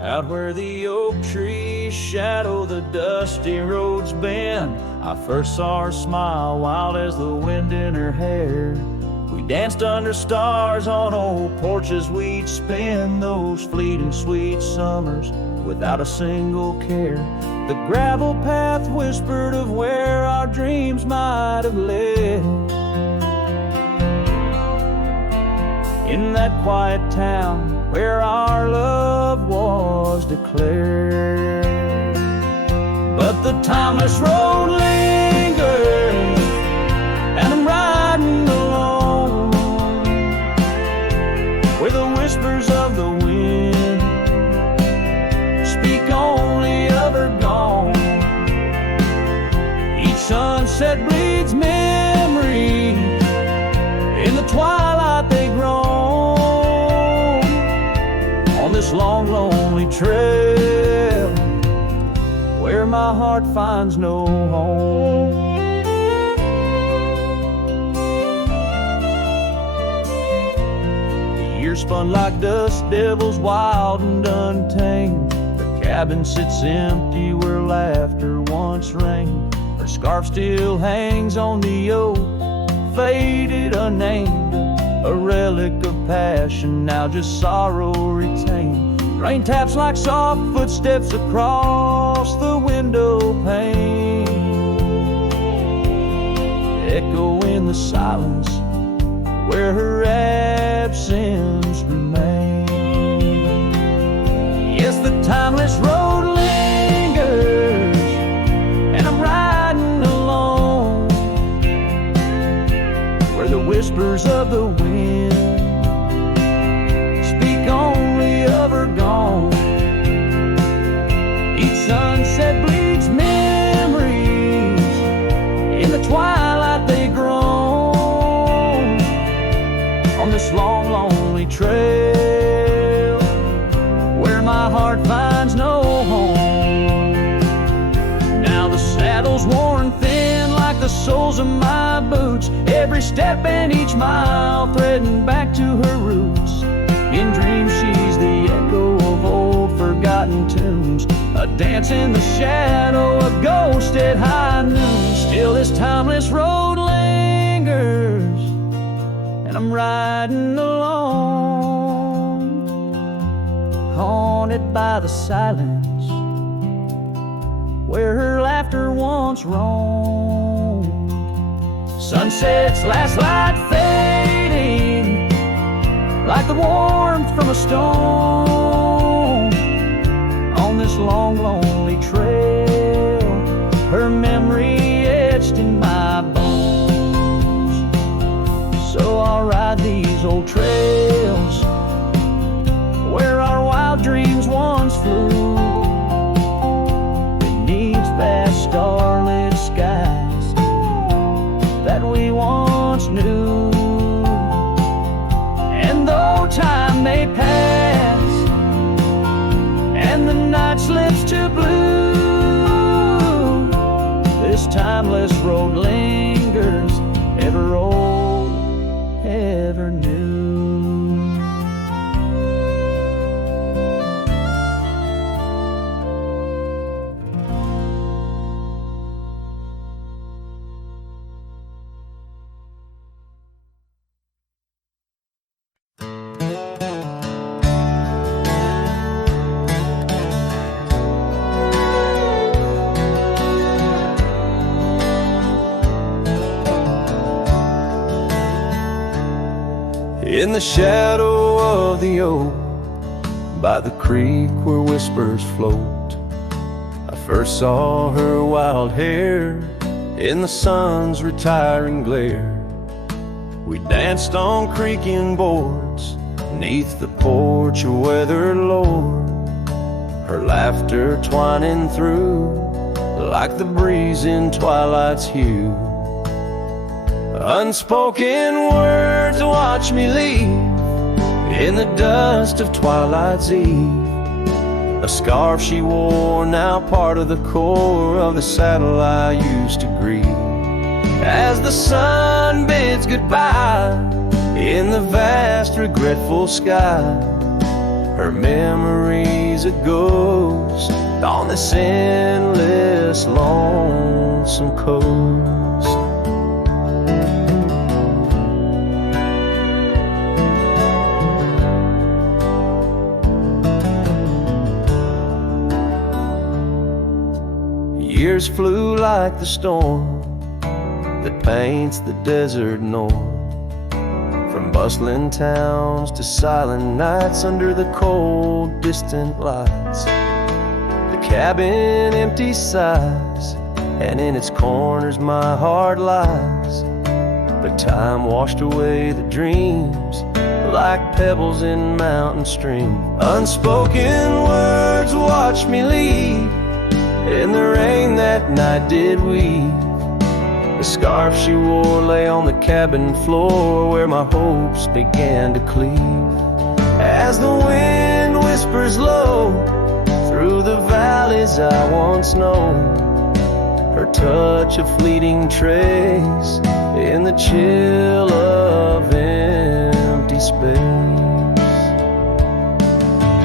Out where the oak trees shadow the dusty roads bend, I first saw her smile wild as the wind in her hair. We danced under stars on old porches, we'd spend those fleeting sweet summers without a single care. The gravel path whispered of where our dreams might have led. In that quiet town where our love was declared. But the timeless road lingers, and I'm riding alone, where the whispers of the wind speak only of her gone. Each sunset bleeds memory, in the twilight they grow. On this long, lonely trail, where my heart finds no home. The years spun like dust devils, wild and untamed. The cabin sits empty where laughter once reigned. Her scarf still hangs on the oak, faded, unnamed, a relic of passion, now just sorrow retained. Rain taps like soft footsteps across the window pane, echo in the silence where her absence remains. Yes, the timeless road lingers, and I'm riding alone, where the whispers of the wind speak only of her gone. Each sunset bleeds memories, in the twilight they groan. On this long, lonely trail, where my heart finds no home. Now the saddle's worn thin like the soles of my boots, every step and each mile threading back to her roots. In dreams she's the echo of old forgotten tunes, a dance in the shadow, a ghost at high noon. Still this timeless road lingers, and I'm riding alone, haunted by the silence where her laughter once roamed. Sunset's last light fading like the warmth from a stone. On this long, lonely trail, her memory etched in my bones. So I'll ride these old trails where our wild dreams once flew, beneath vast starlit skies that we once knew. And though time may pass and the night slips to blue, this timeless road lingers, ever old, ever new. In the shadow of the oak, by the creek where whispers float, I first saw her wild hair in the sun's retiring glare. We danced on creaking boards neath the porch of weathered lore, her laughter twining through like the breeze in twilight's hue. Unspoken words watch me leave in the dust of twilight's eve. A scarf she wore, now part of the core of the saddle I used to grieve. As the sun bids goodbye in the vast regretful sky, her memories She's a ghost on this endless, lonesome coast. Years flew like the storm that paints the desert north. From bustling towns to silent nights under the cold, distant lights. The cabin empty sighs, and in its corners my heart lies. But time washed away the dreams like pebbles in mountain stream. Unspoken words watch me leave. In the rain that night did weave. The scarf she wore lay on the cabin floor where my hopes began to cleave. As the wind whispers low through the valleys I once known, her touch a fleeting trace in the chill of empty space.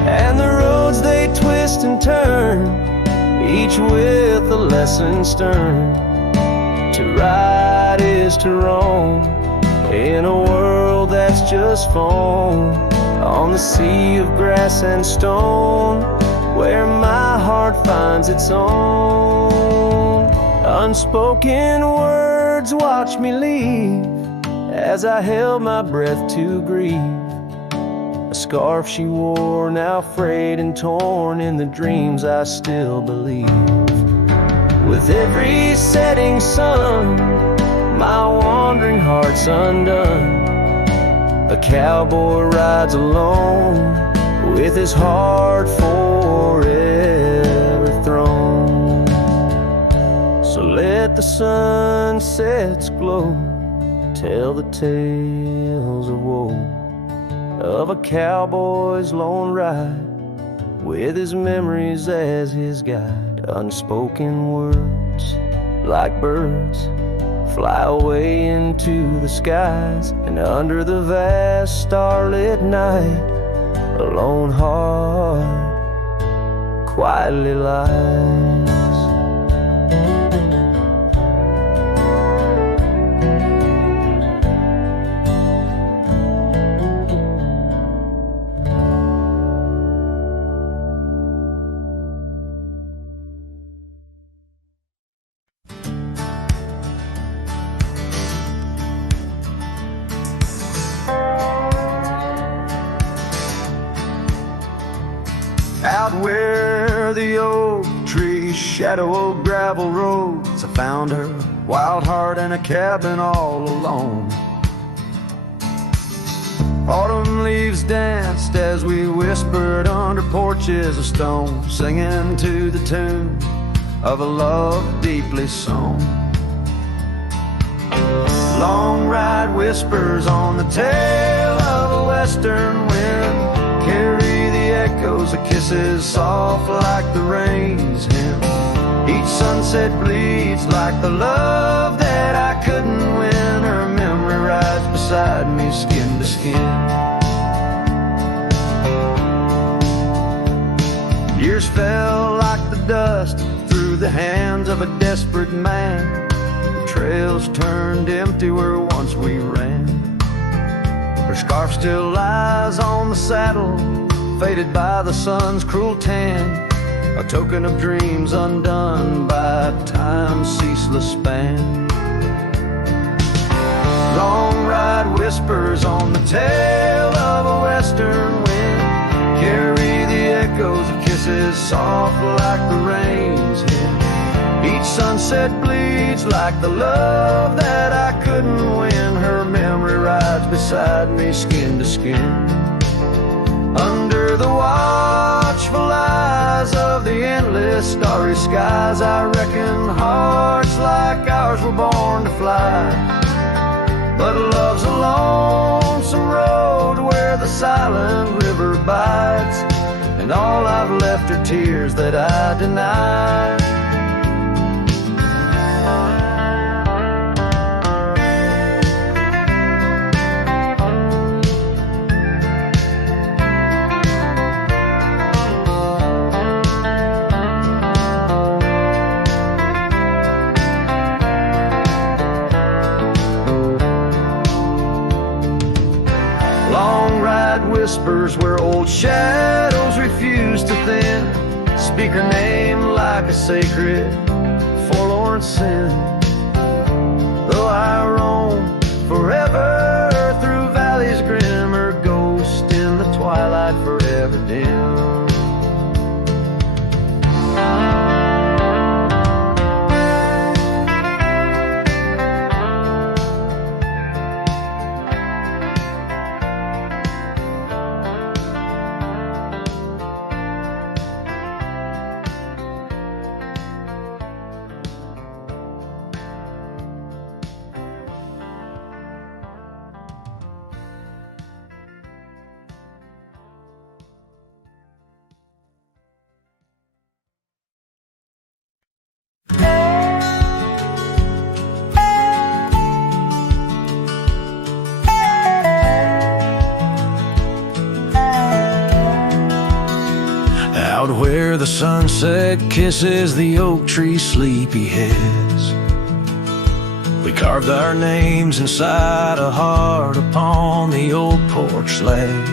And the roads they twist and turn, each with a lesson stern. To right is to wrong in a world that's just foam. On the sea of grass and stone where my heart finds its own. Unspoken words watch me leave as I held my breath to grieve. A scarf she wore now frayed and torn in the dreams I still believe. With every setting sun, my wandering heart's undone. A cowboy rides alone with his heart forever thrown. So let the sunsets glow, tell the tales of woe, of a cowboy's lone ride with his memories as his guide. Unspoken words, like birds, fly away into the skies. And under the vast starlit night, a lone heart quietly lies. Out where the oak trees shadow gravel roads, I found her, wild heart in a cabin all alone. Autumn leaves danced as we whispered under porches of stone, singing to the tune of a love deeply sown. Long ride whispers on the tail of a western wind carry echoes of kisses soft like the rain's hymn. Each sunset bleeds like the love that I couldn't win. Her memory rides beside me skin to skin. Years fell like the dust through the hands of a desperate man. The trails turned empty where once we ran. Her scarf still lies on the saddle, faded by the sun's cruel tan, a token of dreams undone by time's ceaseless span. Long ride whispers on the tail of a western wind carry the echoes of kisses soft like the rain's hymn. Each sunset bleeds like the love that I couldn't win. Her memory rides beside me skin to skin. Under the watchful eyes of the endless starry skies, I reckon hearts like ours were born to fly. But love's a lonesome road where the silent river bites, and all I've left are tears that I deny. her name like a sacred, forlorn sin. Though I roam forever through valleys grim, her ghost in the twilight forever dim. Out where the sunset kisses the oak tree sleepy heads, we carved our names inside a heart upon the old porch slab.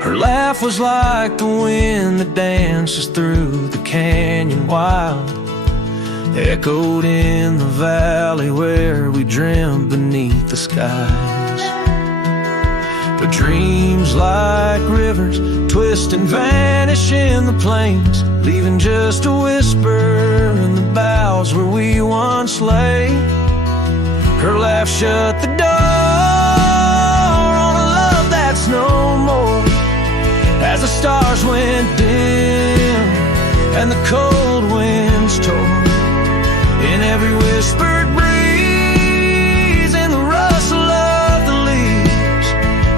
Her laugh was like the wind that dances through the canyon wild, echoed in the valley where we dreamed beneath the skies. But dreams like rivers twist and vanish in the plains, leaving just a whisper in the boughs where we once lay. Her laugh shut the door on a love that's no more, as the stars went dim and the cold winds tore. In every whispered breeze, in the rustle of the leaves,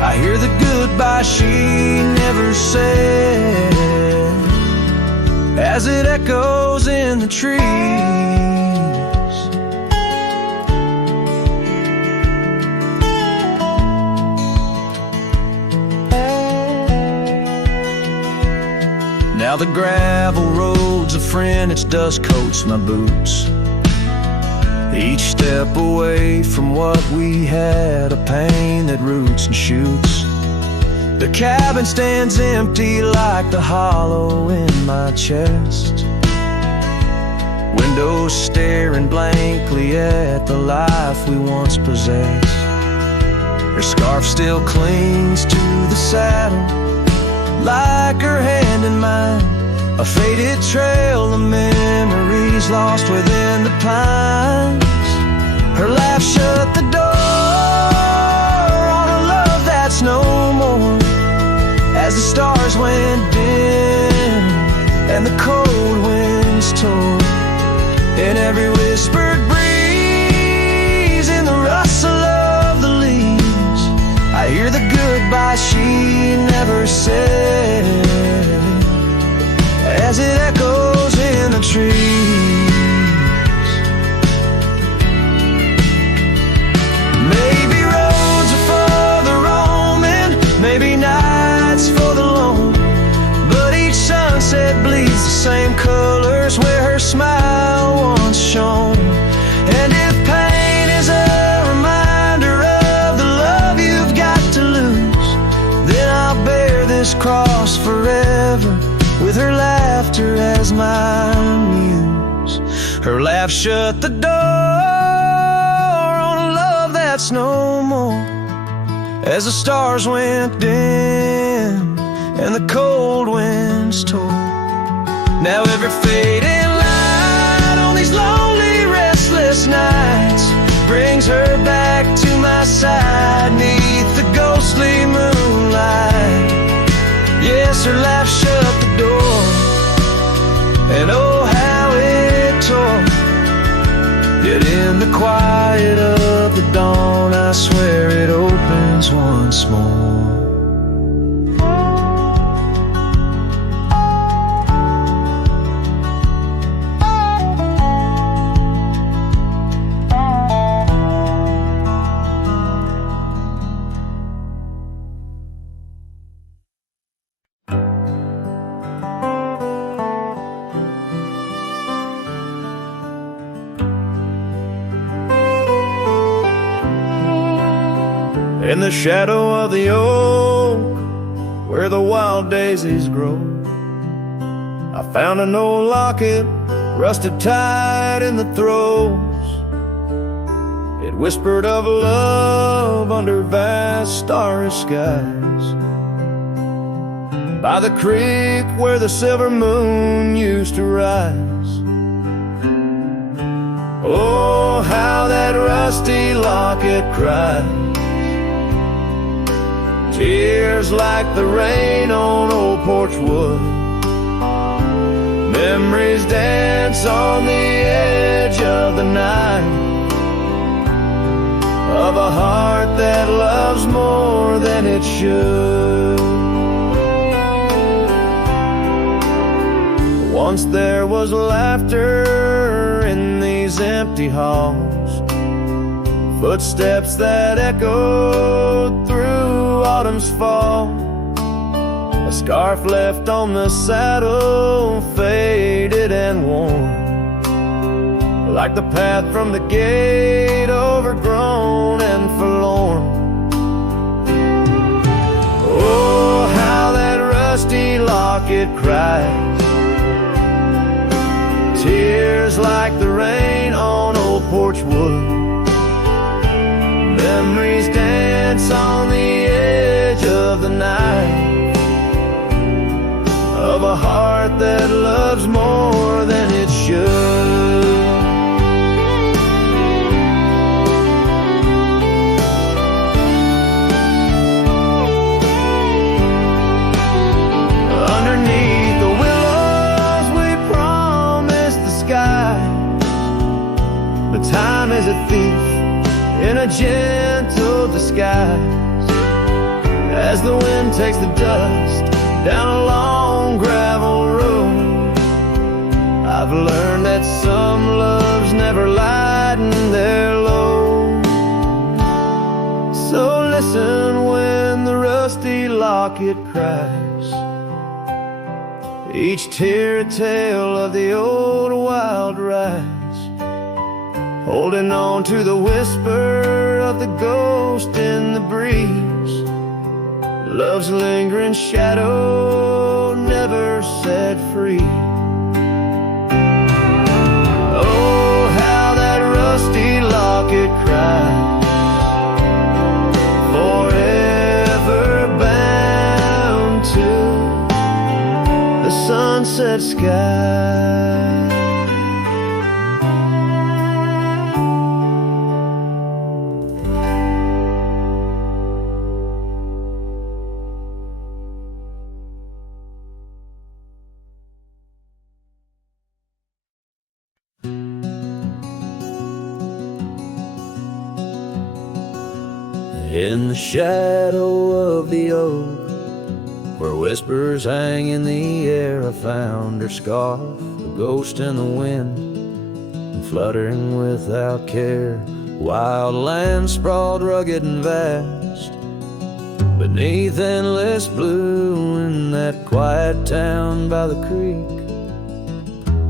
I hear the goodbye she never said, as it echoes in the trees. Now the gravel road's a friend, its dust coats my boots. Each step away from what we had, a pain that roots and shoots. The cabin stands empty like the hollow in my chest, windows staring blankly at the life we once possessed. Her scarf still clings to the saddle like her hand in mine, a faded trail of memories lost within the pines. Her laugh shut the door on a love that's no more, as the stars went dim and the cold winds tore. In every whispered breeze, in the rustle of the leaves, I hear the goodbye she never said, as it echoes in the trees. Maybe roads are for the roaming, maybe nights for the lone, but each sunset bleeds the same colors where her smile once shone. And if pain is a reminder of the love you've got to lose, then I'll bear this cross forever with her laughter as my muse. Her laugh shut the door on a love that's no more, as the stars went dim and the cold winds tore. Now every fading light on these lonely, restless nights brings her back to my side neath the ghostly moonlight. Yes, her laugh shut the door, and oh how it tore. Yet in the quiet of the dawn, I swear it opens once more. In the shadow of the oak, where the wild daisies grow, I found an old locket, rusted tight in the throes. It whispered of love under vast starry skies, by the creek where the silver moon used to rise. Oh, how that rusty locket cries, tears like the rain on old porch wood. Memories dance on the edge of the night, of a heart that loves more than it should. Once there was laughter in these empty halls, footsteps that echoed through autumn's fall. A scarf left on the saddle, faded and worn, like the path from the gate, overgrown and forlorn. Oh, how that rusty locket cries, tears like the rain on old porch wood. Memories dance on the edge of the night, of a heart that loves more than it should. Underneath the willows we promised the sky, but time is a thief in a gentle disguise. As the wind takes the dust down a long gravel road, I've learned that some loves never lighten their load. So listen when the rusty locket cries, each tear a tale of the old wild rise, holding on to the whisper of the ghost in the breeze. Love's lingering shadow never set free. Oh, how that rusty locket cries, forever bound to the sunset sky. In the shadow of the oak, where whispers hang in the air, I found her scarf, a ghost in the wind, fluttering without care. Wild land sprawled rugged and vast, beneath endless blue. In that quiet town by the creek,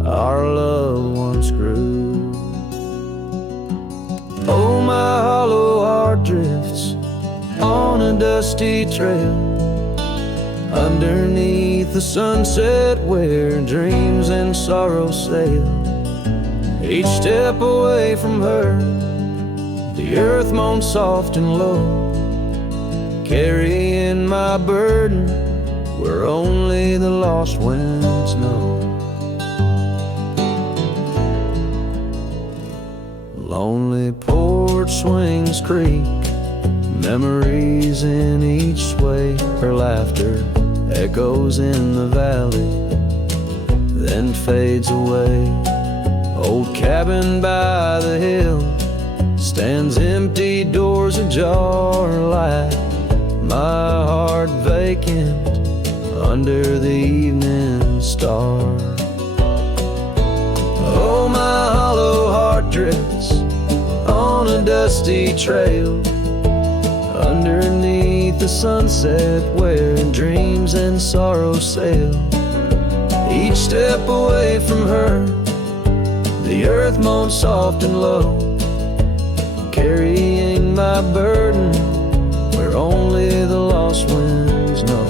our love once grew. Oh, my hollow heart drifts on a dusty trail, underneath the sunset where dreams and sorrow sail. Each step away from her, the earth moans soft and low, carrying my burden where only the lost winds know. Lonely porch swings creak, memories in each sway. Her laughter echoes in the valley, then fades away. Old cabin by the hill stands empty, doors ajar, light my heart vacant under the evening star. Oh, my hollow heart drifts on a dusty trail, underneath the sunset where dreams and sorrow sail. Each step away from her, the earth moans soft and low, carrying my burden where only the lost winds know.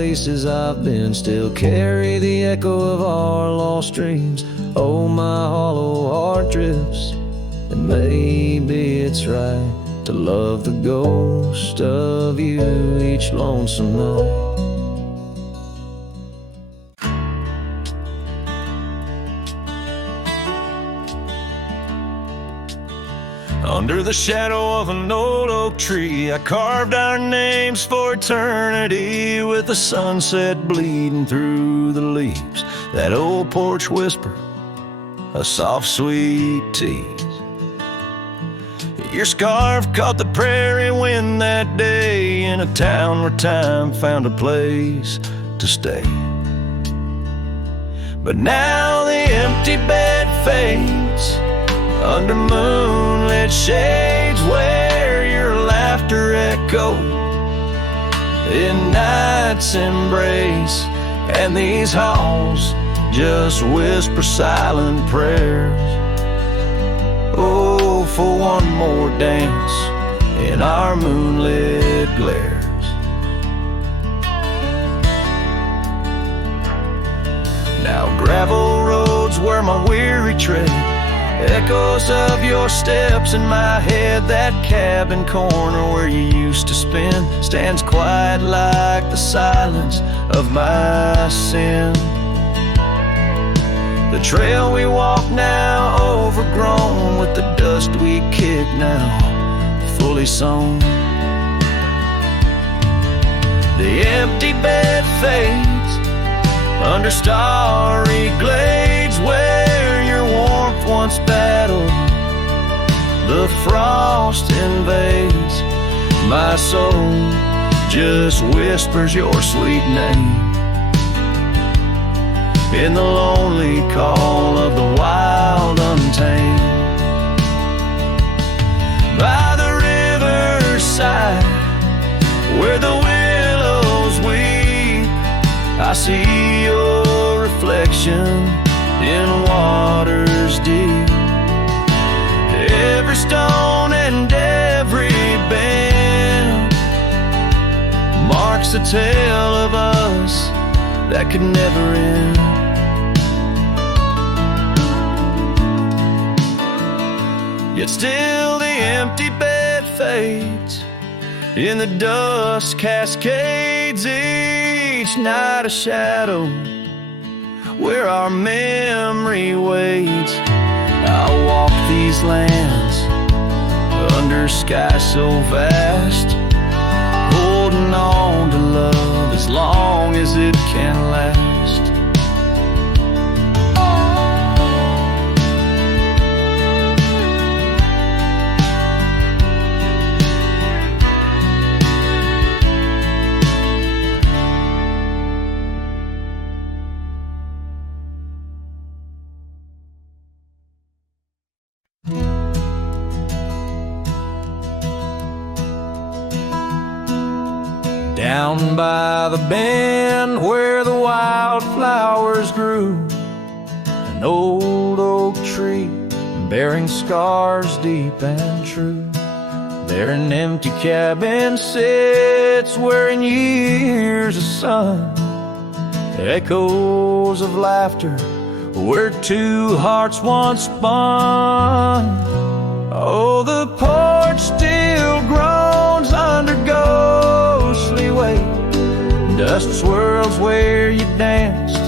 places I've been still carry the echo of our lost dreams. Oh, my hollow heart drifts, and maybe it's right to love the ghost of you each lonesome night. Under the shadow of an old oak tree, I carved our names for eternity, with the sunset bleeding through the leaves. That old porch whisper, a soft sweet tease. Your scarf caught the prairie wind that day, in a town where time found a place to stay. But now the empty bed fades under moonlit shades, where your laughter echoed in night's embrace, and these halls just whisper silent prayers. Oh, for one more dance in our moonlit glares. Now gravel roads where my weary tread, echoes of your steps in my head. That cabin corner where you used to spend stands quiet like the silence of my sin. The trail we walk now overgrown, with the dust we kick now fully sown. The empty bed fades under starry glades, where your warmth once battled the frost invades. My soul just whispers your sweet name in the lonely call of the wild untamed. By the riverside where the willows weep, I see your reflection in waters deep. Every stone and every bend marks a tale of us that could never end. Yet still the empty bed fades, in the dust cascades each night a shadow where our memory waits. I'll walk these lands under sky so vast, holding on to love as long as it can last. Down by the bend where the wildflowers grew, an old oak tree bearing scars deep and true. There an empty cabin sits where in years of sun, echoes of laughter where two hearts once spun. Oh, the porch still groans under ghostly weight. Dust swirls where you danced,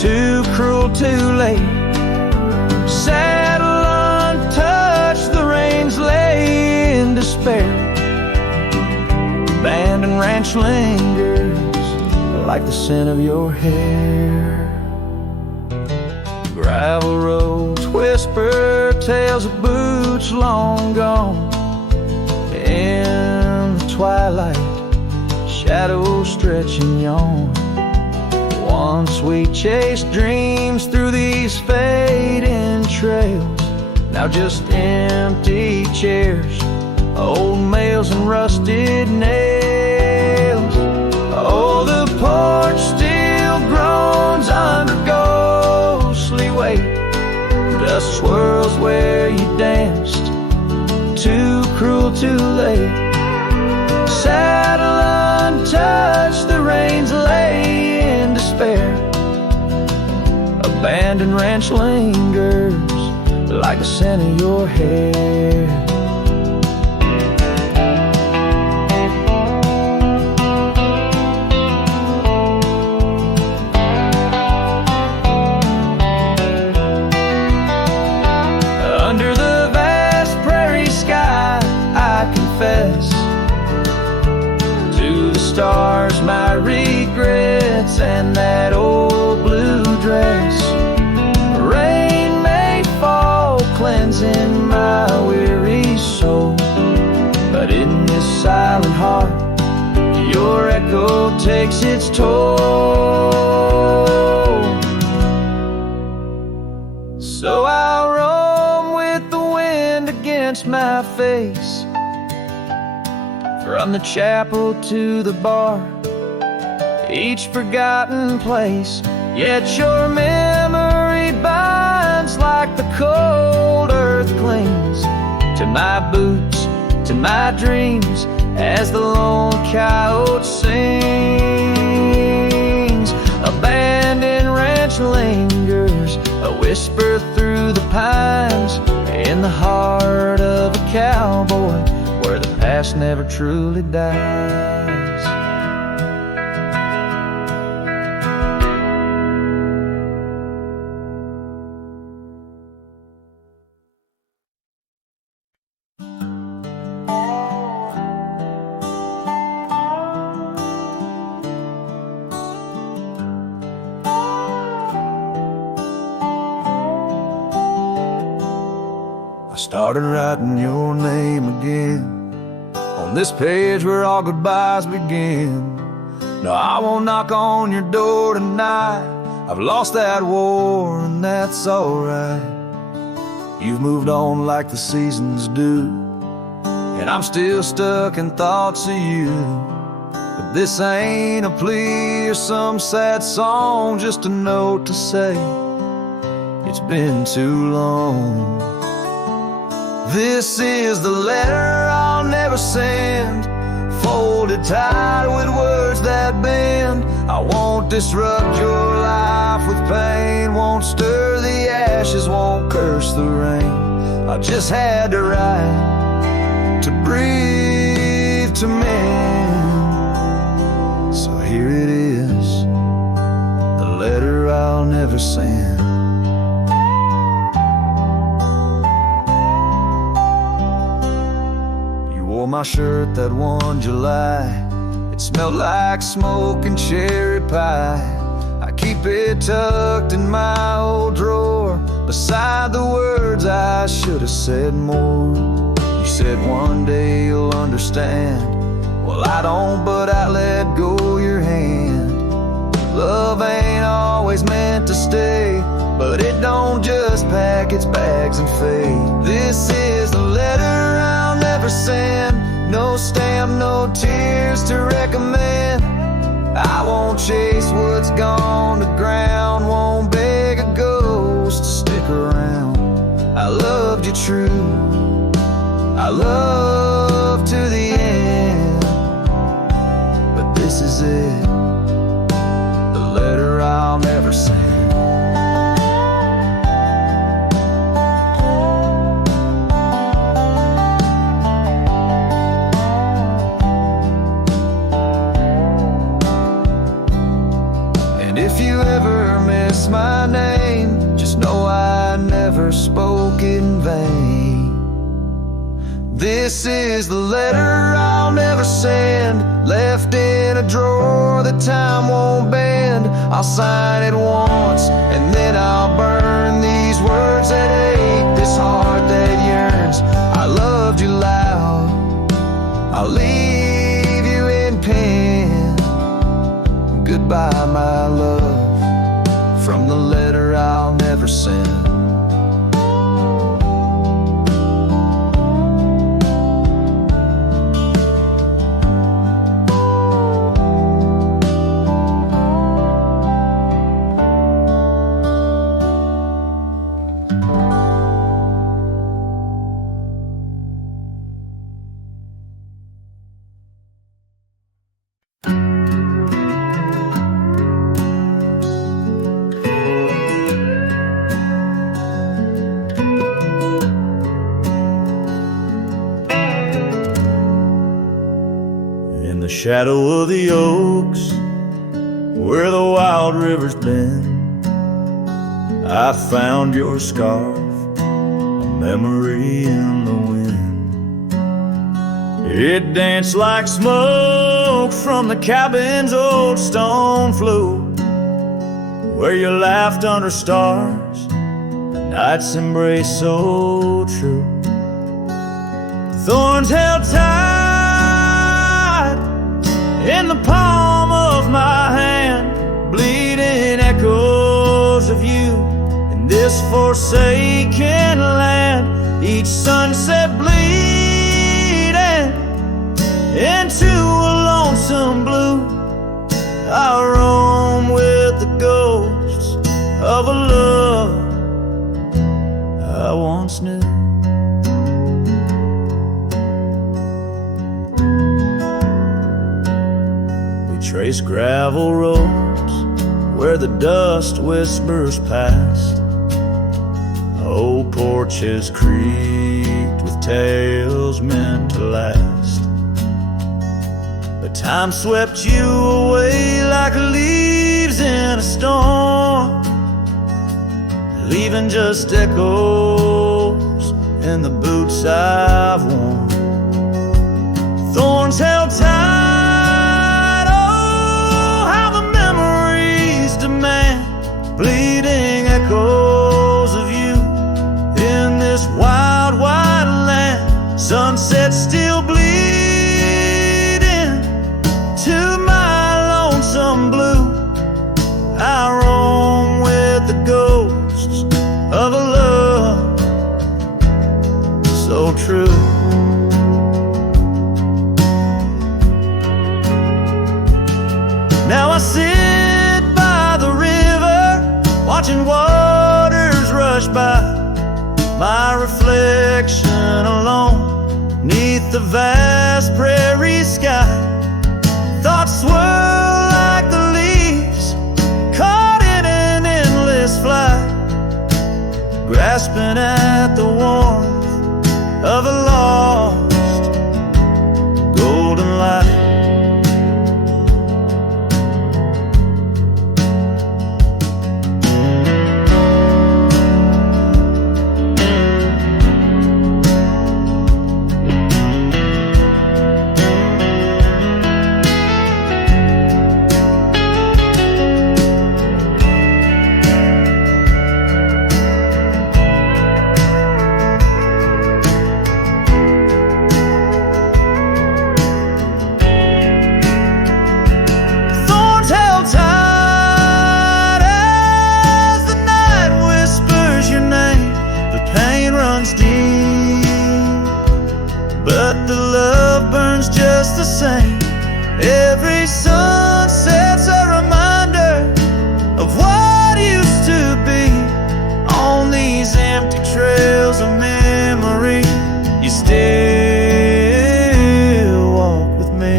too cruel, too late. Saddle untouched, the reins lay in despair. Abandoned ranch lingers like the scent of your hair. Gravel roads whisper tales of boots long gone. In the twilight, shadows stretch and yawn. Once we chased dreams through these fading trails, now just empty chairs, old mails and rusted nails. Oh, the porch still groans under ghostly weight. Dust swirls where you danced, too cruel, too late. Saddle untouched, the reins abandoned ranch lingers like the scent of your hair. Under the vast prairie sky, I confess to the stars my regrets and that old blue dress. Rain may fall, cleansing my weary soul, but in this silent heart your echo takes its toll. So I'll roam with the wind against my face, from the chapel to the bar, each forgotten place. Yet your memory binds like the cold earth clings to my boots, to my dreams, as the lone coyote sings. Abandoned ranch lingers, a whisper through the pines, in the heart of a cowboy where the past never truly dies. I started writing your name again on this page where all goodbyes begin. No, I won't knock on your door tonight. I've lost that war and that's alright. You've moved on like the seasons do, and I'm still stuck in thoughts of you. But this ain't a plea or some sad song, just a note to say it's been too long. This is the letter I'll never send, folded tight with words that bend. I won't disrupt your life with pain, won't stir the ashes, won't curse the rain. I just had to write, to breathe, to mend. So here it is, the letter I'll never send. Wore my shirt that one July, it smelled like smoke and cherry pie. I keep it tucked in my old drawer, beside the words I should have said more. You said one day you'll understand. Well, I don't, but I let go your hand. Love ain't always meant to stay, but it don't just pack its bags and fade. This is the letter I'll never send, no stamp, no tears to recommend. I won't chase what's gone to ground, won't beg a ghost to stick around. I loved you true, I love to the end, but this is it, the letter I'll never send. If you ever miss my name, just know I never spoke in vain. This is the letter I'll never send, left in a drawer that time won't bend. I'll sign it once and then I'll burn these words that ache, this heart that yearns. I loved you loud, I'll leave you in pen. Goodbye, my love, from the letter I'll never send. shadow of the oaks, where the wild river's been, I found your scarf, a memory in the wind. It danced like smoke from the cabin's old stone floor, where you laughed under stars, a night's embrace so true. Thorns held tight in the palm of my hand, bleeding echoes of you in this forsaken land. Each sunset bleeding into a lonesome blue, I roam with the ghosts of a love I once knew. Trace gravel roads where the dust whispers past, old porches creaked with tales meant to last. But time swept you away like leaves in a storm, leaving just echoes in the boots I've worn. Thorns held tight, bleeding echoes of you in this wild, wide land. Sunset still bleeding to my lonesome blue. I roam with the ghosts of a love so true. Now I sit by the river, watching waters rush by, my reflection alone 'neath the vast prairie sky. Thoughts swirl like the leaves caught in an endless flight, grasping at the warmth of a lost golden light. Just the same, every sunset's a reminder of what used to be. On these empty trails of memory, you still walk with me.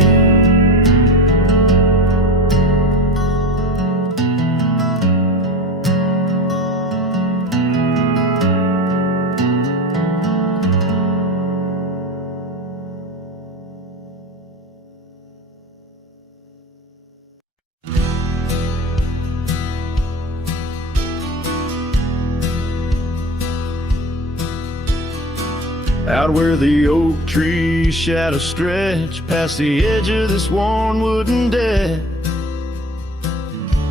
Out where the oak trees shadows stretch past the edge of this worn wooden deck,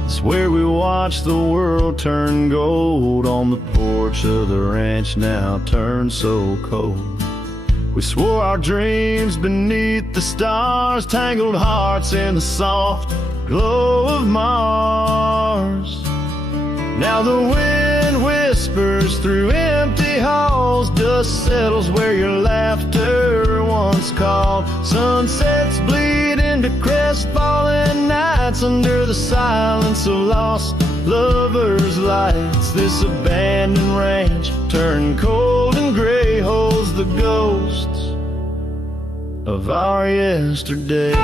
it's where we watch the world turn gold on the porch of the ranch now turned so cold. We swore our dreams beneath the stars, tangled hearts in the soft glow of Mars. Now the wind whispers through empty halls, dust settles where your laughter once called. Sunsets bleed into crestfallen nights under the silence of lost lovers' lights. This abandoned ranch turned cold and gray holds the ghosts of our yesterday.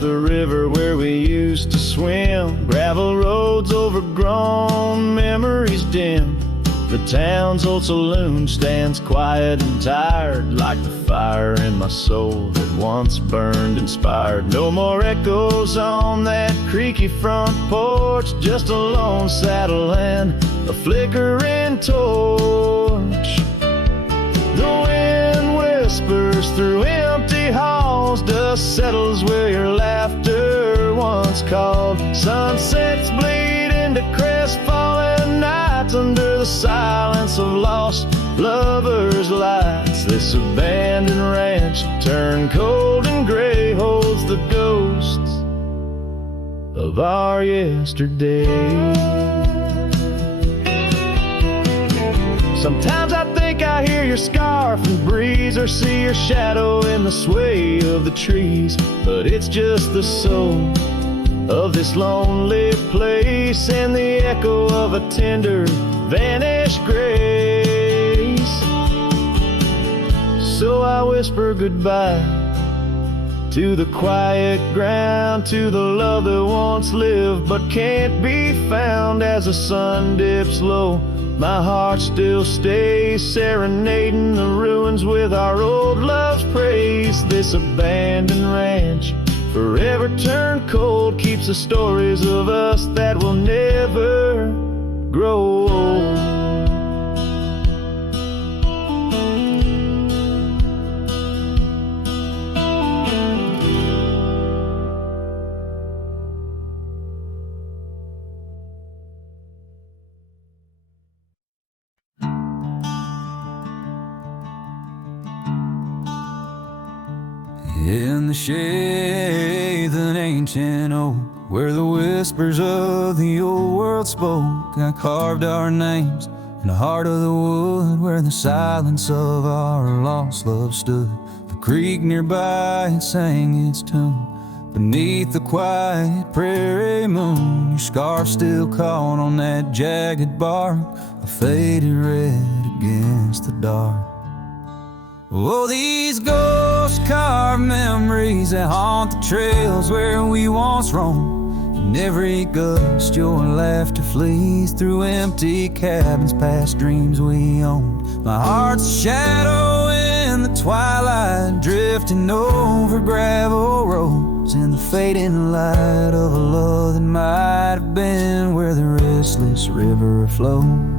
the river where we used to swim. Gravel roads overgrown, memories dim. The town's old saloon stands quiet and tired, like the fire in my soul that once burned inspired. No more echoes on that creaky front porch, just a lone saddle and a flickering torch. The wind whispers through empty halls, dust settles where your laughter once called. Sunsets bleed into crestfallen nights under the silence of lost lovers' lights. This abandoned ranch turned cold and gray holds the ghosts of our yesterday. Sometimes I think I hear your scarf and breeze, or see your shadow in the sway of the trees. But it's just the soul of this lonely place and the echo of a tender vanished grace. So I whisper goodbye to the quiet ground, to the love that once lived but can't be found. As the sun dips low, my heart still stays serenading the ruins with our old love's praise. This abandoned ranch forever turned cold keeps the stories of us that will never grow old. In the shade of an ancient oak, where the whispers of the old world spoke, I carved our names in the heart of the wood, where the silence of our lost love stood. The creek nearby, it sang its tune beneath the quiet prairie moon. Your scarf still caught on that jagged bark, a faded red against the dark. Oh, these ghost-carved memories that haunt the trails where we once roamed. In every gust, your laughter flees through empty cabins past dreams we owned. My heart's a shadow in the twilight, drifting over gravel roads in the fading light of a love that might have been where the restless river flowed.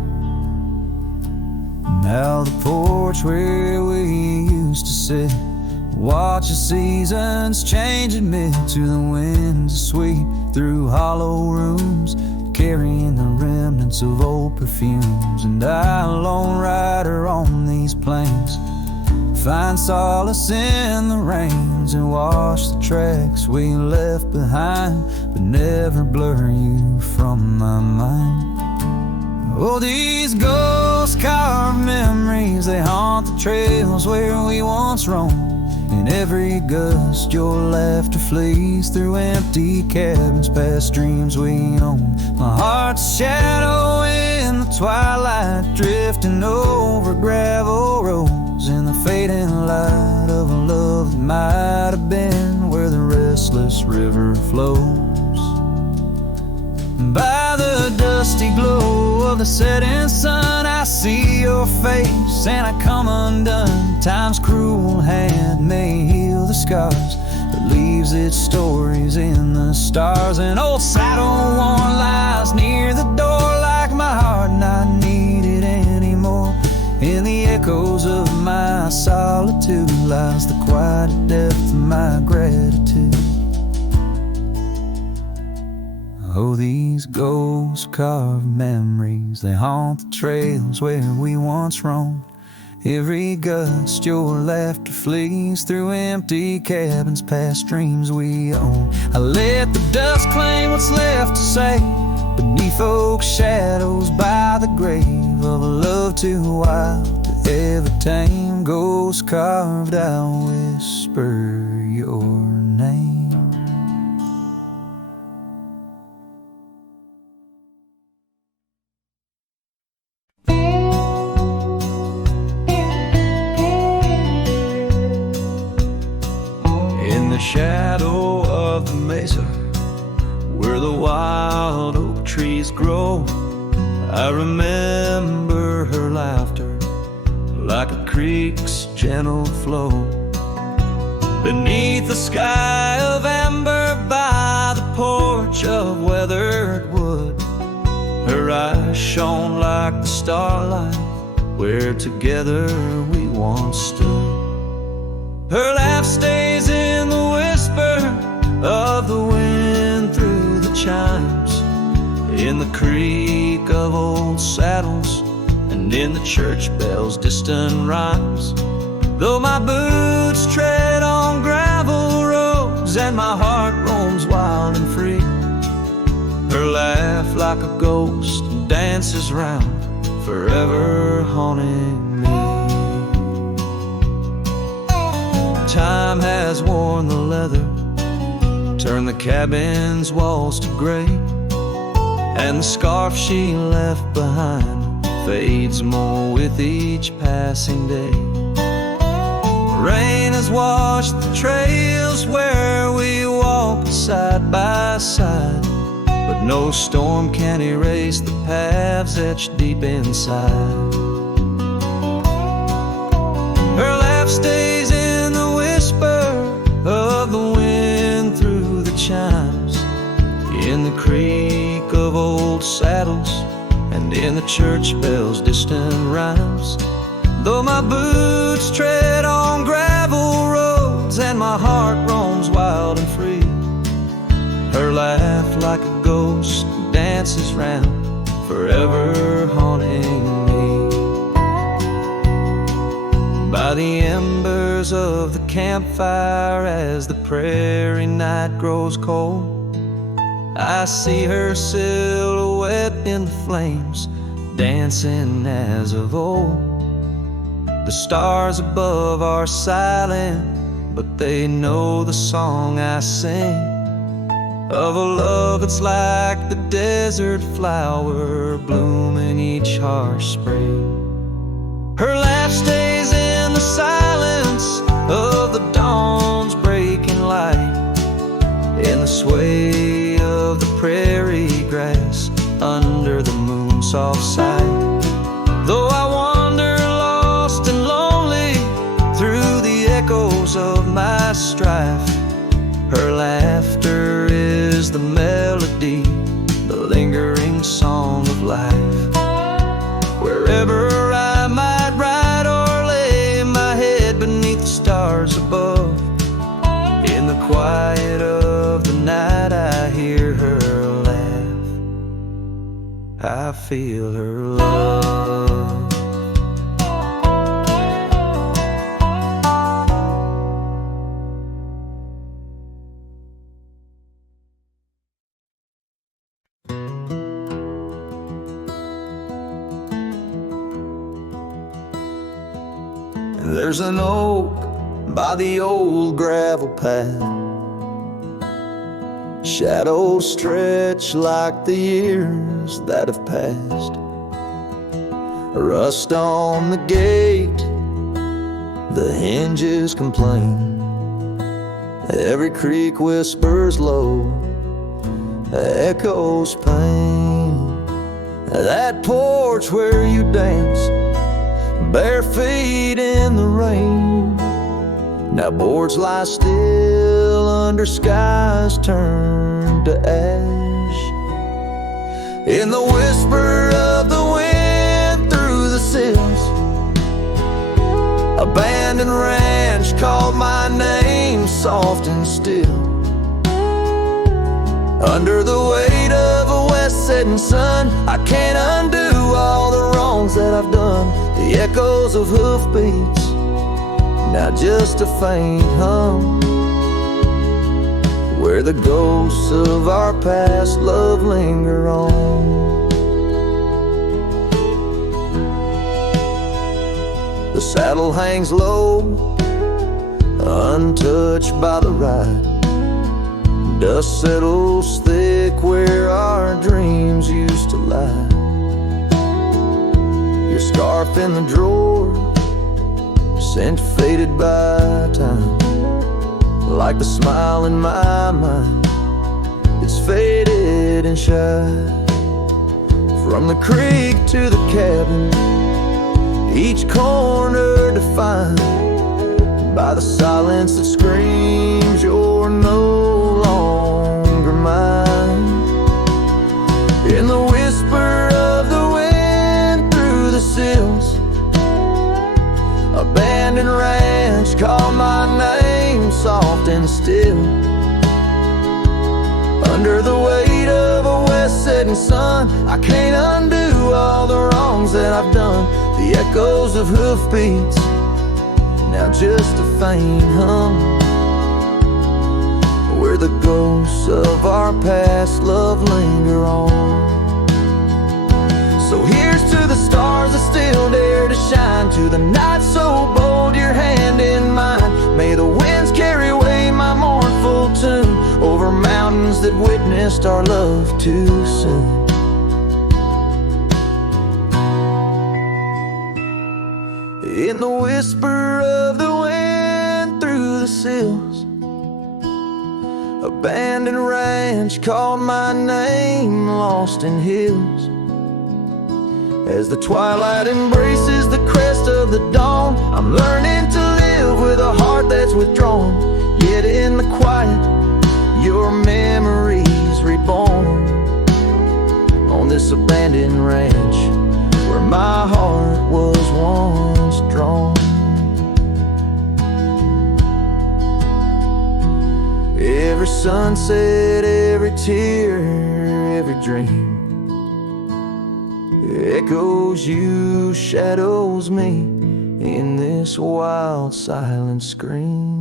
Now the porch where we used to sit, watch the seasons change amid to the winds that sweep through hollow rooms, carrying the remnants of old perfumes. And I, lone rider on these plains, find solace in the rains and wash the tracks we left behind, but never blur you from my mind. Oh, these ghost-carved memories, they haunt the trails where we once roamed. In every gust, your laughter flees through empty cabins past dreams we owned. My heart's a shadow in the twilight, drifting over gravel roads in the fading light of a love that might have been where the restless river flows. By the dusty glow of the setting sun, I see your face and I come undone. Time's cruel hand may heal the scars, but leaves its stories in the stars. An old saddle worn lies near the door, like my heart not needed anymore. In the echoes of my solitude lies the quiet depth of my gratitude. Oh, these ghost-carved memories, they haunt the trails where we once roamed. Every gust, your laughter flees through empty cabins past dreams we own. I let the dust claim what's left to say beneath oak shadows by the grave of a love too wild to ever tame. Ghost-carved, I'll whisper your name. shadow of the days grow, I remember her laughter like a creek's gentle flow. Beneath the sky of amber by the porch of weathered wood, her eyes shone like the starlight where together we once stood. Her laugh stays in the whisper of the wind through the chimes, in the creak of old saddles, and in the church bells' distant rhymes. Though my boots tread on gravel roads and my heart roams wild and free, her laugh like a ghost dances round, forever haunting me. Time has worn the leather, turned the cabin's walls to gray, and the scarf she left behind fades more with each passing day. Rain has washed the trails where we walked side by side, but no storm can erase the paths etched deep inside. Her laugh stays in the whisper of the wind through the chimes, in the creak of old saddles, and in the church bells' distant rhymes. Though my boots tread on gravel roads and my heart roams wild and free, her laugh like a ghost dances round, forever haunting me. By the embers of the campfire as the prairie night grows cold, I see her silhouette in the flames, dancing as of old. The stars above are silent, but they know the song I sing, of a love that's like the desert flower blooming each harsh spring. Her laugh stays in the silence of the dawn's breaking light, in the sway of the prairie grass under the moon's soft sight. Though I wander lost and lonely through the echoes of my strife, her laughter is the melody, the lingering song of life. Wherever I might ride or lay my head beneath the stars above, in the quiet of the night I hear her laugh, I feel her love. There's an oak by the old gravel path, shadows stretch like the years that have passed. Rust on the gate, the hinges complain. Every creak whispers low, echoes pain. That porch where you dance, bare feet in the rain. Now boards lie still under skies turned to ash. In the whisper of the wind through the sills, abandoned ranch called my name soft and still. Under the weight of a west setting sun, I can't undo all the wrongs that I've done. The echoes of hoofbeats, now just a faint hum, where the ghosts of our past love linger on. The saddle hangs low, untouched by the ride. Dust settles thick where our dreams used to lie. Your scarf in the drawer, scent faded by time, like the smile in my mind, it's faded and shy. From the creek to the cabin, each corner defined by the silence that screams you're no longer mine. In the whisper of the wind through the sills, abandoned ranch call my name soft and still. Under the weight of a west setting sun, I can't undo all the wrongs that I've done. The echoes of hoofbeats, now just a faint hum, where the ghosts of our past love linger on. So here's to the stars that still dare to shine, to the night so bold your hand in mine. May the winds carry away my mournful tune over mountains that witnessed our love too soon. In the whisper of the wind through the sills, abandoned ranch called my name, lost in hills. As the twilight embraces the crest of the dawn, I'm learning to live with a heart that's withdrawn. Yet in the quiet, your memories reborn on this abandoned ranch where my heart was once drawn. Every sunset, every tear, every dream echoes you, shadows me in this wild silent scream.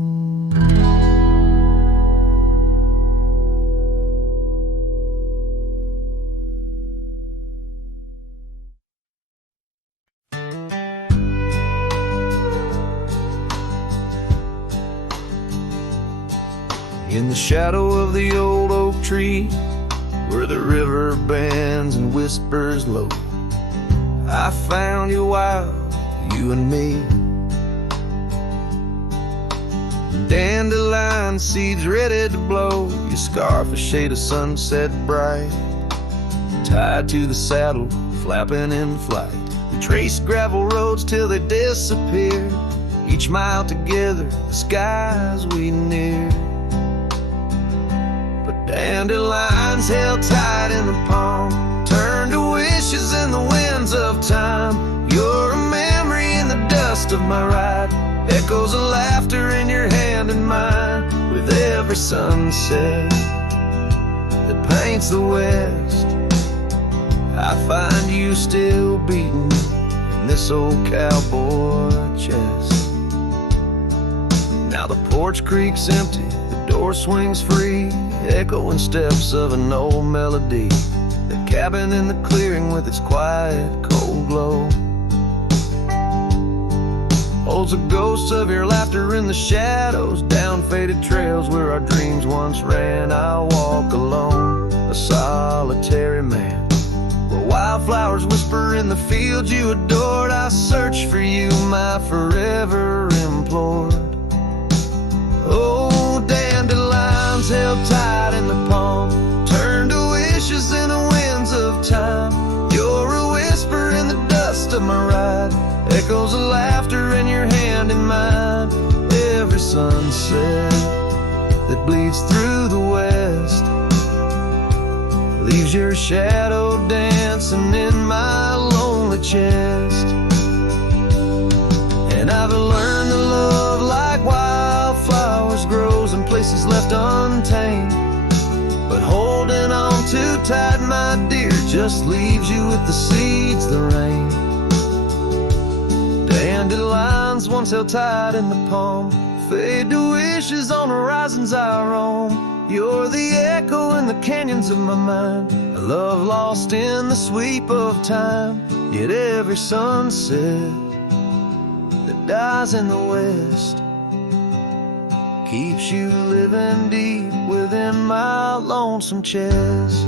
In the shadow of the old oak tree, where the river bends and whispers low, I found you wild, you and me. Dandelion seeds ready to blow, your scarf a shade of sunset bright, tied to the saddle, flapping in flight. We traced gravel roads till they disappeared, each mile together, the skies we neared. But dandelions held tight in the palm, turned to wishes in the winds of time. You're a memory in the dust of my ride, echoes of laughter in your hand and mine. With every sunset that paints the west, I find you still beating in this old cowboy chest. Now the porch creak's empty, the door swings free, echoing steps of an old melody. The cabin in the clearing with its quiet, cold glow holds the ghosts of your laughter in the shadows, down faded trails where our dreams once ran. I walk alone, a solitary man, where wildflowers whisper in the fields you adored. I search for you, my forever implored. Oh, dandelions held tight in the palm, turned to wishes in the winds of time. You're a whisper in the dust of my ride, echoes of laughter in your hand and mine. Every sunset that bleeds through the west leaves your shadow dancing in my lonely chest. And I've learned that love like wildflowers grows in places left untamed, but holding on too tight, my dear, just leaves you with the seeds that rain. Dandelions once held tight in the palm fade to wishes on horizons I roam. You're the echo in the canyons of my mind, a love lost in the sweep of time. Yet every sunset that dies in the west keeps you living deep within my lonesome chest.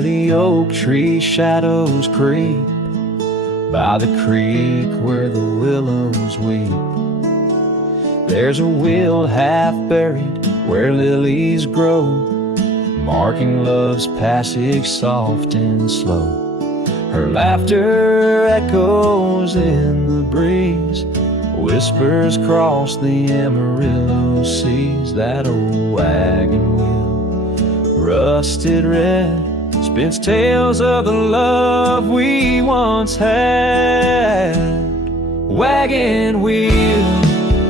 where the oak tree shadows creep, by the creek where the willows weep. There's a wheel half buried where lilies grow, marking love's passage soft and slow. Her laughter echoes in the breeze, whispers cross the Amarillo seas. That old wagon wheel, rusted red, spins tales of the love we once had. Wagon wheel,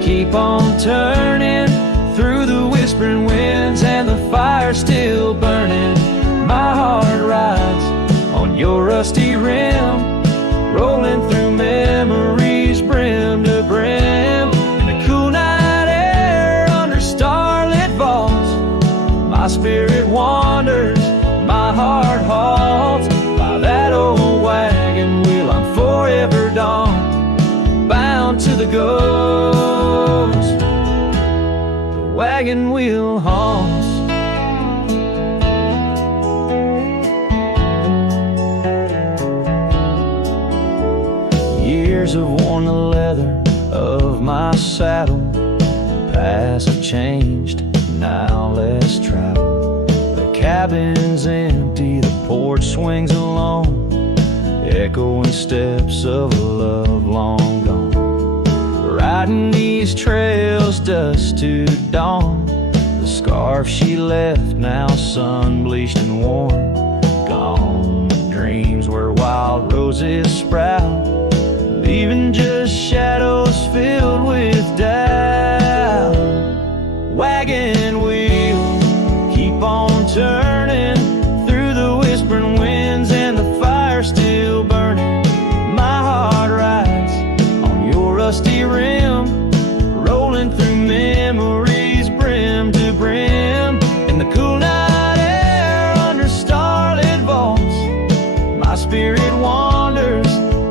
keep on turning through the whispering winds, and the fire still burning. My heart rides on your rusty rim, rolling through memories brim to brim. In the cool night air under starlit vaults, my spirit wanders, my heart halts. By that old wagon wheel I'm forever dawn, bound to the ghost the wagon wheel haunts. Years have worn the leather of my saddle, paths have changed, now let's travel. The cabin's empty, the porch swings alone, echoing steps of a love long gone. Riding these trails dusk to dawn, the scarf she left now sun-bleached and worn. Gone dreams where wild roses sprout, leaving just shadows filled with doubt. Wagon wheel, keep on turning through the whispering winds, and the fire still burning. My heart rides on your rusty rim, rolling through memories brim to brim. In the cool night air under starlit vaults, my spirit wanders,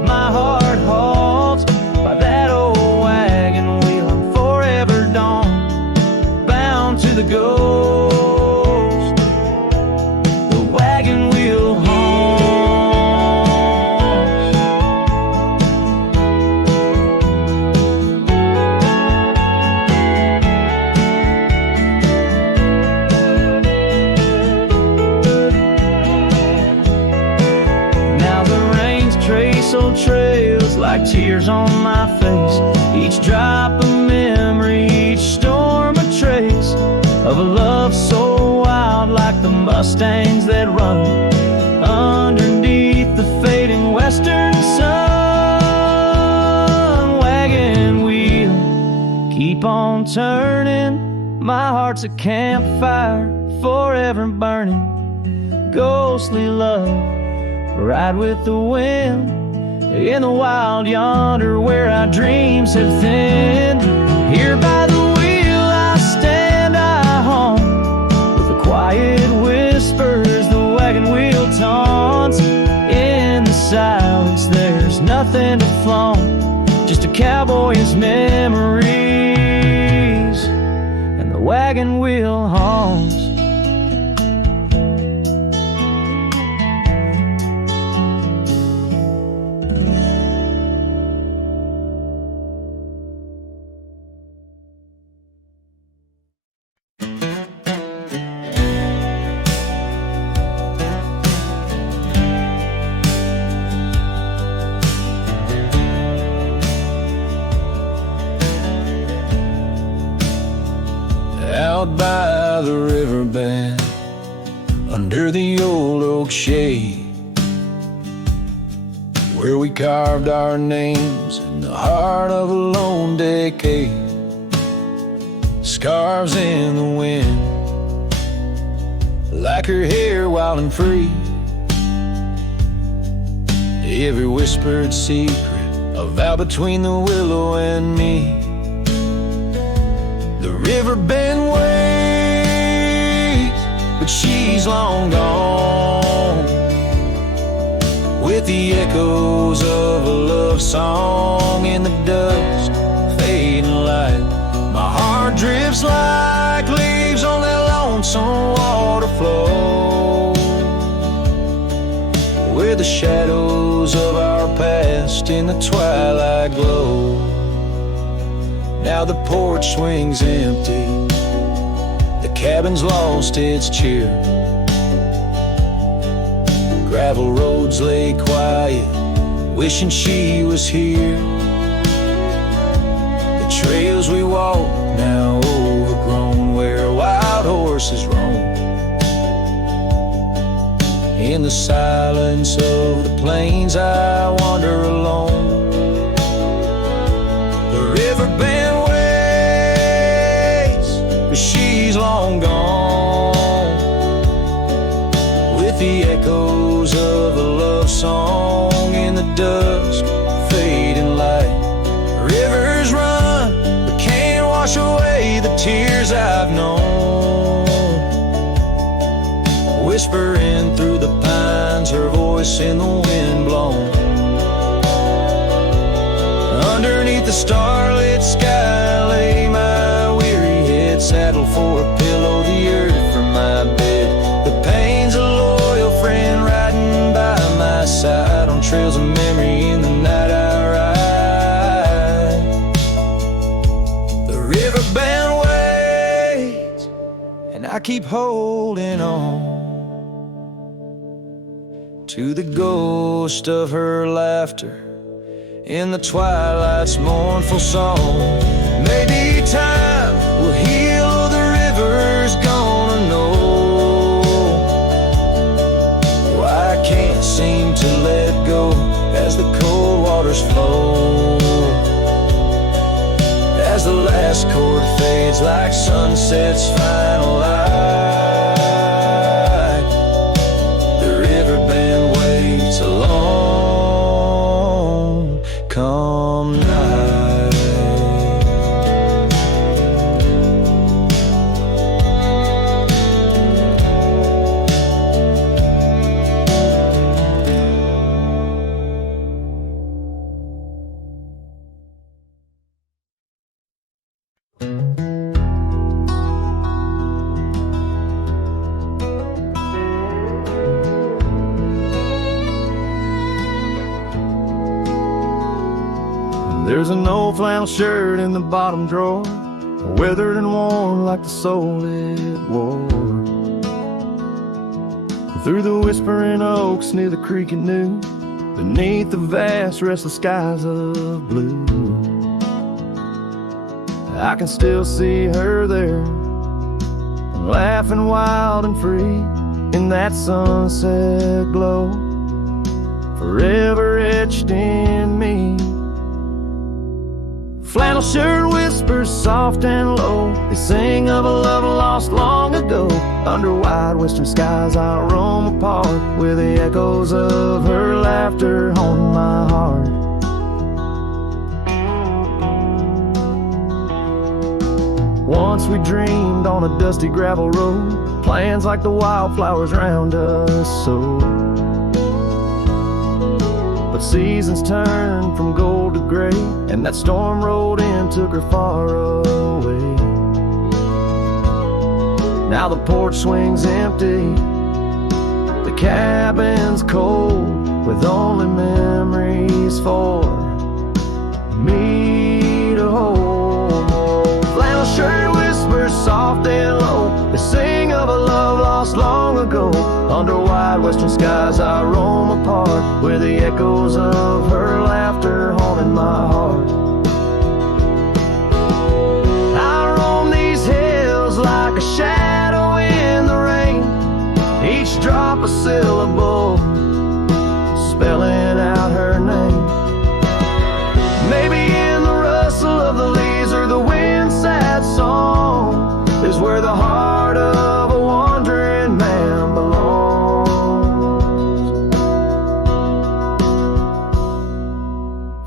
my heart halts. By that old wagon wheel I'm forever dawn, bound to the ghost the wagon wheel haunts. Now the rains trace old trails like tears on my face, each drop a memory, each storm a trace of a love so wild, like the mustangs that run underneath the fading western sun. Wagon wheel, keep on turning, my heart's a campfire forever burning. Ghostly love, ride with the wind in the wild yonder where our dreams have thinned. Here by the wheel I stand, I haunt with the quiet whispers the wagon wheel taunts. In the silence there's nothing to flaunt, just a cowboy's memories, and the wagon wheel haunts. Out by the riverbed, under the old oak shade, where we carved our names in the heart of a lone decade. Scarves in the wind, like her hair wild and free. Every whispered secret, a vow between the willow and me. The river bend waves, but she's long gone, with the echoes of a love song in the dust, fading light. My heart drifts like leaves on that lonesome water flow. where the shadows of our past in the twilight glow. Now the porch swings empty, the cabin's lost its cheer. Gravel roads lay quiet, wishing she was here. The trails we walk now overgrown, where wild horses roam. In the silence of the plains I wander alone. The river bend waits, but she's long gone, with the echoes of a love song in the dusk, fading light. Rivers run, but can't wash away the tears I've known. Whispering through the pines, her voice in the wind blown. Underneath the starlit sky lay my weary head, saddled for a pillow, the earth for my bed. The pain's a loyal friend riding by my side, on trails of memory in the night I ride. The river bend waits, and I keep holding on to the ghost of her laughter in the twilight's mournful song. Maybe time will heal, the river's gonna know why I can't seem to let go as the cold waters flow. As the last chord fades like sunset's final light, the river bend waits alone come night. There's an old flannel shirt in the bottom drawer, weathered and worn like the soul it wore. Through the whispering oaks near the creek it knew, beneath the vast restless skies of blue, I can still see her there, laughing wild and free in that sunset glow, forever etched in me. Flannel shirt whispers soft and low, they sing of a love lost long ago. Under wide western skies I roam apart, with the echoes of her laughter haunting my heart. Once we dreamed on a dusty gravel road, plans like the wildflowers round us so. But seasons turned from gold to gray, and that storm rolled in, took her far away. Now the porch swings empty, the cabin's cold, with only memories for me to hold. Flannel shirt whispers soft and low, they sing of a love lost long ago. Under wide western skies I roam apart, where the echoes of her laughter haunting my heart. I roam these hills like a shadow in the rain, each drop a syllable, spelling out her name. Maybe in the rustle of the leaves or the wind's sad song is where the heart of a wandering man belongs.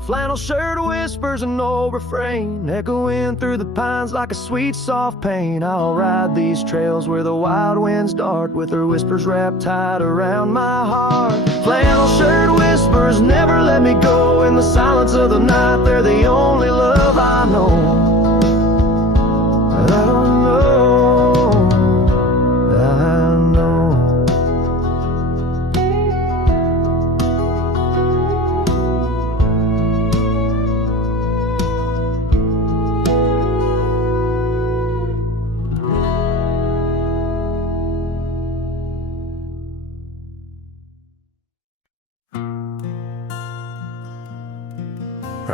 Flannel shirt whispers an old refrain, echoing through the pines like a sweet soft pain. I'll ride these trails where the wild winds dart, with her whispers wrapped tight around my heart. Flannel shirt whispers never let me go, in the silence of the night they're the only love I know. I don't know, I know.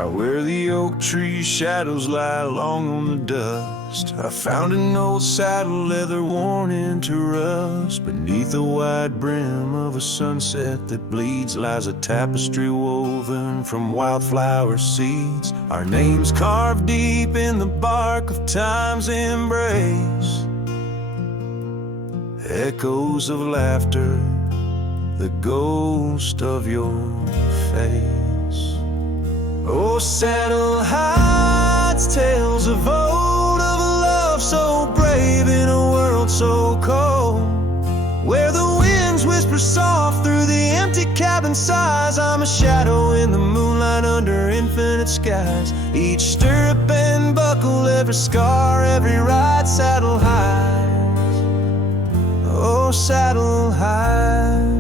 Out where the oak tree shadows lie long on the dust, I found an old saddle, leather worn into rust. Beneath the wide brim of a sunset that bleeds lies a tapestry woven from wildflower seeds. Our names carved deep in the bark of time's embrace. Echoes of laughter, the ghost of your face. Oh, saddle hides tales of old, of a love so brave in a world so cold, where the winds whisper soft through the empty cabin sighs. I'm a shadow in the moonlight under infinite skies. Each stirrup and buckle, every scar, every ride, saddle hides. Oh, saddle hides.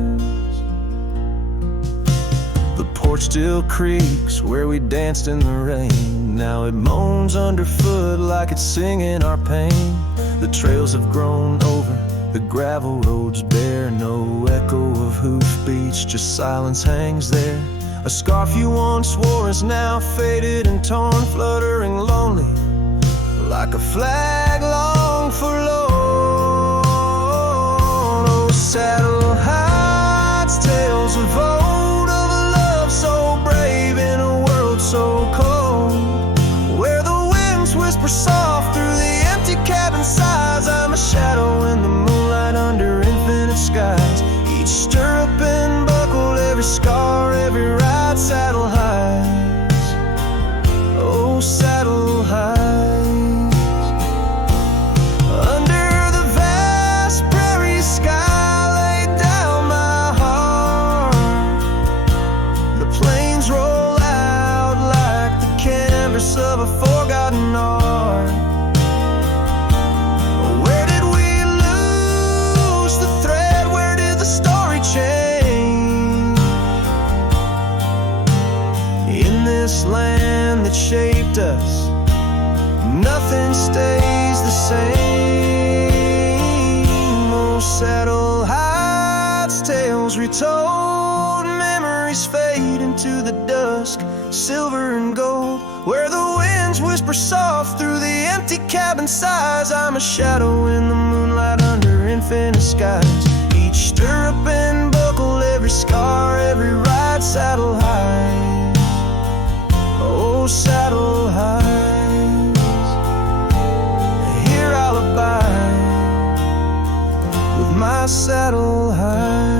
The porch still creaks where we danced in the rain. Now it moans underfoot like it's singing our pain. The trails have grown over, the gravel roads bare. No echo of hoofbeats, just silence hangs there. A scarf you once wore is now faded and torn, fluttering lonely like a flag long forlorn. Oh, saddle hides tales of old, of a love so brave in a world so cold, where the winds whisper soft through the empty cabin sighs. I'm a shadow in the moonlight under infinite skies. Each stirrup and buckle, every scar, every ride, saddle hides. Oh, saddle hides. Under the vast prairie sky laid down my heart. The plains roll out like the canvas of a forgotten art. Where did we lose the thread? Where did the story change? In this land that shaped us, nothing stays the same. Oh, saddle hides tales retold, memories fade into the dusk, silver and gold, where the winds whisper soft through the empty cabin sighs. I'm a shadow in the moonlight under infinite skies. Each stirrup and buckle, every scar, every ride, saddle hides. Oh, saddle hides. Here I'll abide with my saddle hides.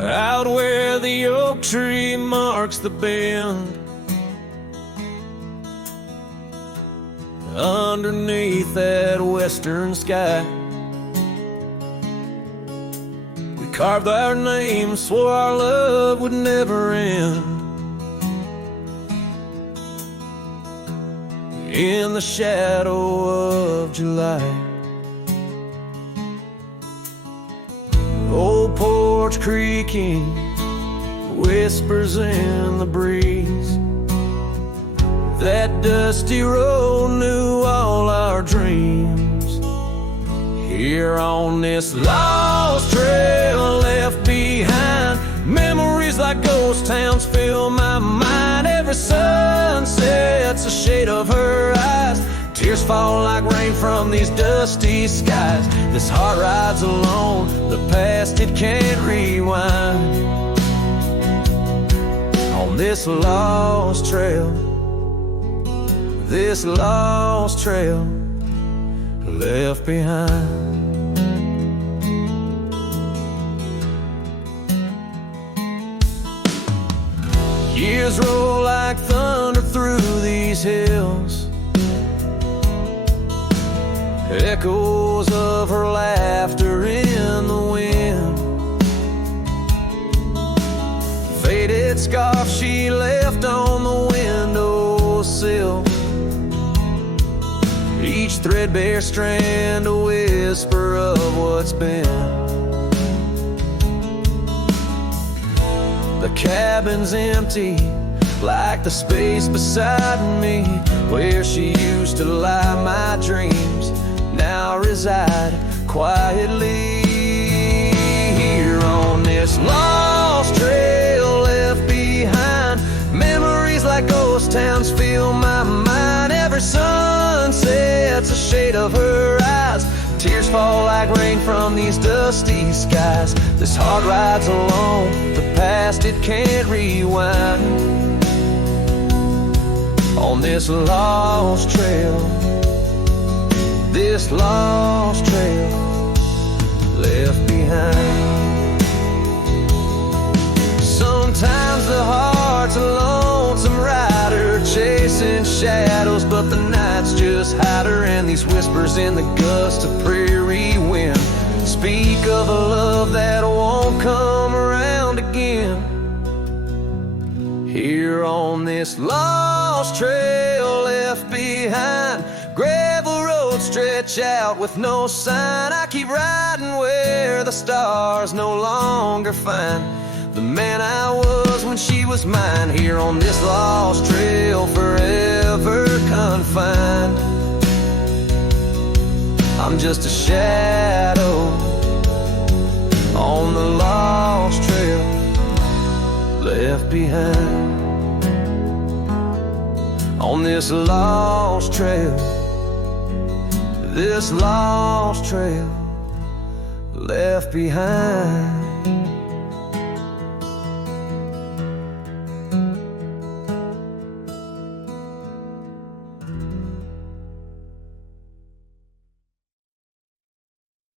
Out where the oak tree marks the bend, underneath that western sky, we carved our names, swore our love would never end. In the shadow of July, old porch creaking, whispers in the breeze. That dusty road knew all our dreams. Here on this lost trail left behind, memories like ghost towns fill my mind. Every sunset's a shade of her eyes. Tears fall like rain from these dusty skies. This heart rides alone, the past it can't rewind. On this lost trail, this lost trail left behind. Years roll like thunder through these hills, echoes of her laughter in the wind. Faded scarf she left on the windowsill, each threadbare strand a whisper of what's been. The cabin's empty like the space beside me. where she used to lie. My dreams now reside quietly here on this lost trail left behind. Memories like ghost towns fill my mind. Every sunset's a shade of her eyes. Tears fall like rain from these dusty skies. This heart rides alone, the past it can't rewind. On this lost trail, this lost trail left behind. Sometimes the heart's a lonesome rider, chasing shadows, but the night's just hide her. And these whispers in the gust of prairie wind speak of a love that won't come around again. Here on this lost trail left behind, gravel roads stretch out with no sign. I keep riding where the stars no longer find the man I was when she was mine. Here on this lost trail, forever confined. I'm just a shadow on the lost trail left behind. On this lost trail, this lost trail left behind.